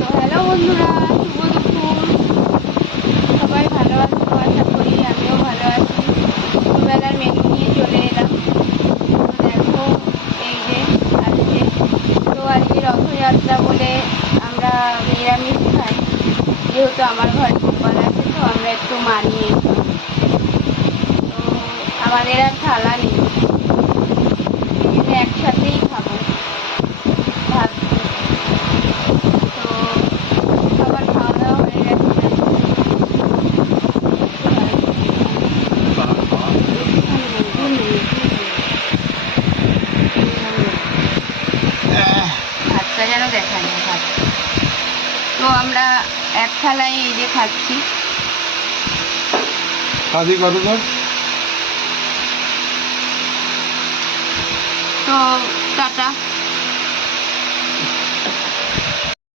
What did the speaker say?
তো হ্যালো বন্ধুরা, শুভ দুপুর। সবাই ভালো আছো আশা করি, আমিও ভালো আছি। দুপুরবেলার মেনু নিয়ে চলে এলাম। তো দেখো, এই যে আজকে রথযাত্রা বলে আমরা নিরামিষ খাই। যেহেতু আমার ঘরে গোপাল আছে, তো আমরা একটু মানিয়েছি। তো আমাদের আর থালা নেই, এই জন্য একসাথেই খাবো ভাত। তো সবার খাওয়া দাওয়া হয়ে গেছে। ভাতটা যেন দেখা নেই ভাত। তো আমরা এক থালায় এই যে খাচ্ছি। কাজে কত তোর? তো টাটা।